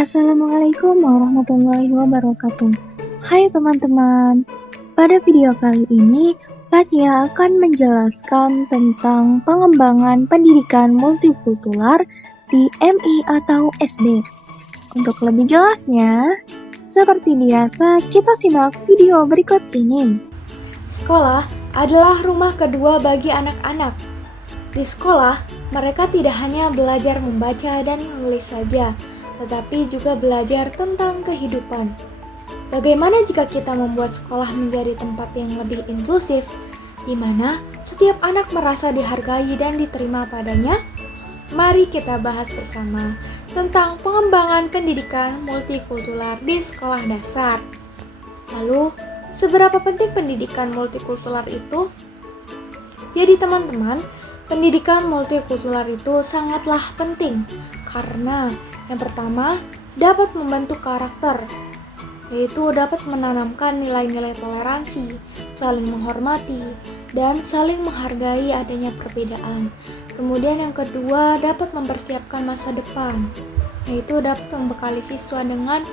Assalamualaikum warahmatullahi wabarakatuh. Hai teman-teman, pada video kali ini Fathia akan menjelaskan tentang pengembangan pendidikan multikultural di MI atau SD. Untuk lebih jelasnya, seperti biasa kita simak video berikut ini. Sekolah adalah rumah kedua bagi anak-anak. Di sekolah, mereka tidak hanya belajar membaca dan menulis saja, tetapi juga belajar tentang kehidupan. Bagaimana jika kita membuat sekolah menjadi tempat yang lebih inklusif, di mana setiap anak merasa dihargai dan diterima padanya? Mari kita bahas bersama tentang pengembangan pendidikan multikultural di sekolah dasar. Lalu, seberapa penting pendidikan multikultural itu? Jadi teman-teman, pendidikan multikultural itu sangatlah penting karena yang pertama dapat membentuk karakter, yaitu dapat menanamkan nilai-nilai toleransi, saling menghormati, dan saling menghargai adanya perbedaan. Kemudian yang kedua dapat mempersiapkan masa depan, yaitu dapat membekali siswa dengan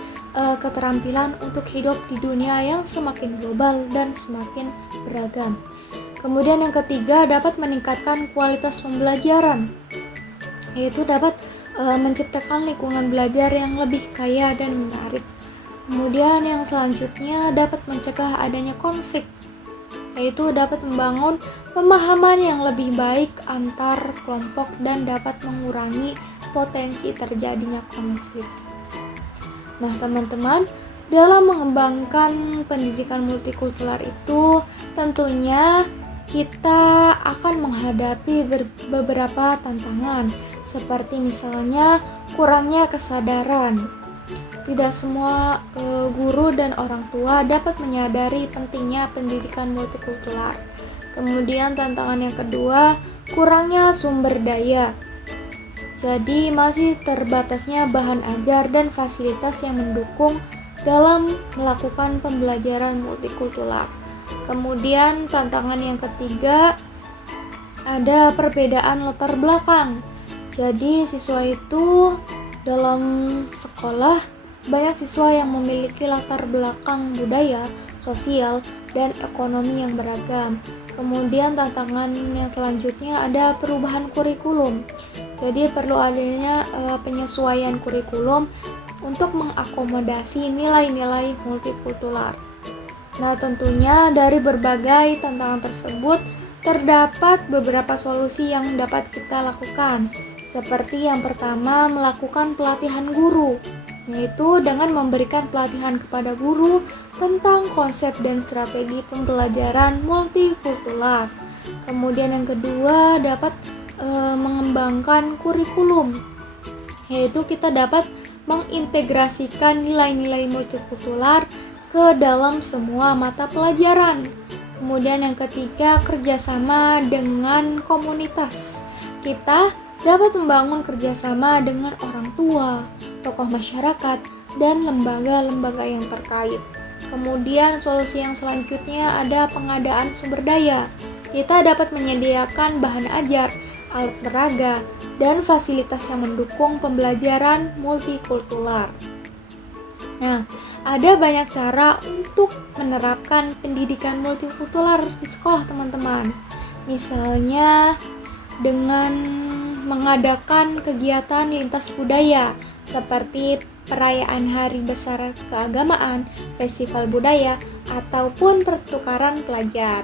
keterampilan untuk hidup di dunia yang semakin global dan semakin beragam. Kemudian yang ketiga dapat meningkatkan kualitas pembelajaran, yaitu dapat menciptakan lingkungan belajar yang lebih kaya dan menarik. Kemudian yang selanjutnya dapat mencegah adanya konflik, yaitu dapat membangun pemahaman yang lebih baik antar kelompok dan dapat mengurangi potensi terjadinya konflik. Nah teman-teman, dalam mengembangkan pendidikan multikultural itu tentunya kita akan menghadapi beberapa tantangan, seperti misalnya kurangnya kesadaran. Tidak semua guru dan orang tua dapat menyadari pentingnya pendidikan multikultural. Kemudian tantangan yang kedua, kurangnya sumber daya. Jadi masih terbatasnya bahan ajar dan fasilitas yang mendukung dalam melakukan pembelajaran multikultural. Kemudian tantangan yang ketiga, ada perbedaan latar belakang. Jadi siswa itu dalam sekolah banyak siswa yang memiliki latar belakang budaya, sosial, dan ekonomi yang beragam. Kemudian tantangan yang selanjutnya ada perubahan kurikulum. Jadi perlu adanya penyesuaian kurikulum untuk mengakomodasi nilai-nilai multikultural. Nah, tentunya dari berbagai tantangan tersebut terdapat beberapa solusi yang dapat kita lakukan. Seperti yang pertama, melakukan pelatihan guru, yaitu dengan memberikan pelatihan kepada guru tentang konsep dan strategi pembelajaran multikultural. Kemudian yang kedua, dapat mengembangkan kurikulum, yaitu kita dapat mengintegrasikan nilai-nilai multikultural ke dalam semua mata pelajaran. Kemudian yang ketiga, kerjasama dengan komunitas. Kita dapat membangun kerjasama dengan orang tua, tokoh masyarakat, dan lembaga-lembaga yang terkait. Kemudian solusi yang selanjutnya ada pengadaan sumber daya. Kita dapat menyediakan bahan ajar, alat peraga, dan fasilitas yang mendukung pembelajaran multikultural. Nah, ada banyak cara untuk menerapkan pendidikan multikultural di sekolah, teman-teman. Misalnya dengan mengadakan kegiatan lintas budaya seperti perayaan hari besar keagamaan, festival budaya, ataupun pertukaran pelajar.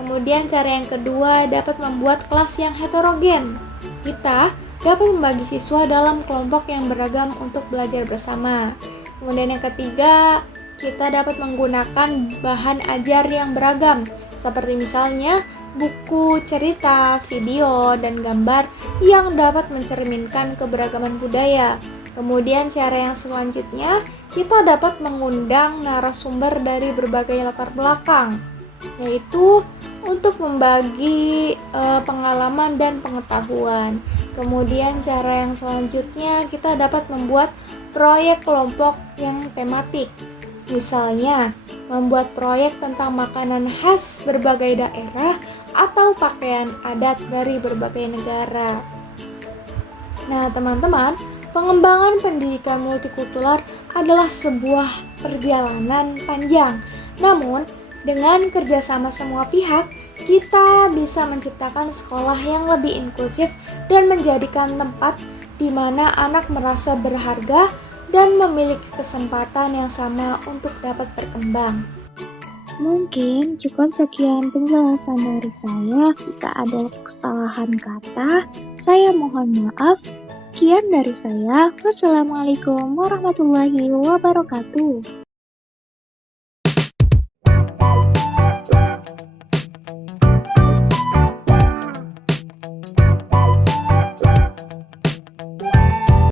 Kemudian cara yang kedua dapat membuat kelas yang heterogen. Kita dapat membagi siswa dalam kelompok yang beragam untuk belajar bersama. Kemudian yang ketiga, kita dapat menggunakan bahan ajar yang beragam, seperti misalnya buku, cerita, video, dan gambar yang dapat mencerminkan keberagaman budaya. Kemudian cara yang selanjutnya, kita dapat mengundang narasumber dari berbagai latar belakang, yaitu untuk membagi pengalaman dan pengetahuan. Kemudian cara yang selanjutnya, kita dapat membuat proyek kelompok yang tematik. Misalnya, membuat proyek tentang makanan khas berbagai daerah atau pakaian adat dari berbagai negara. Nah, teman-teman, Pengembangan pendidikan multikultural adalah sebuah perjalanan panjang. Namun, dengan kerjasama semua pihak, kita bisa menciptakan sekolah yang lebih inklusif dan menjadikan tempat di mana anak merasa berharga dan memiliki kesempatan yang sama untuk dapat berkembang. Mungkin cukup sekian penjelasan dari saya. Jika ada kesalahan kata, saya mohon maaf. Sekian dari saya. Wassalamualaikum warahmatullahi wabarakatuh.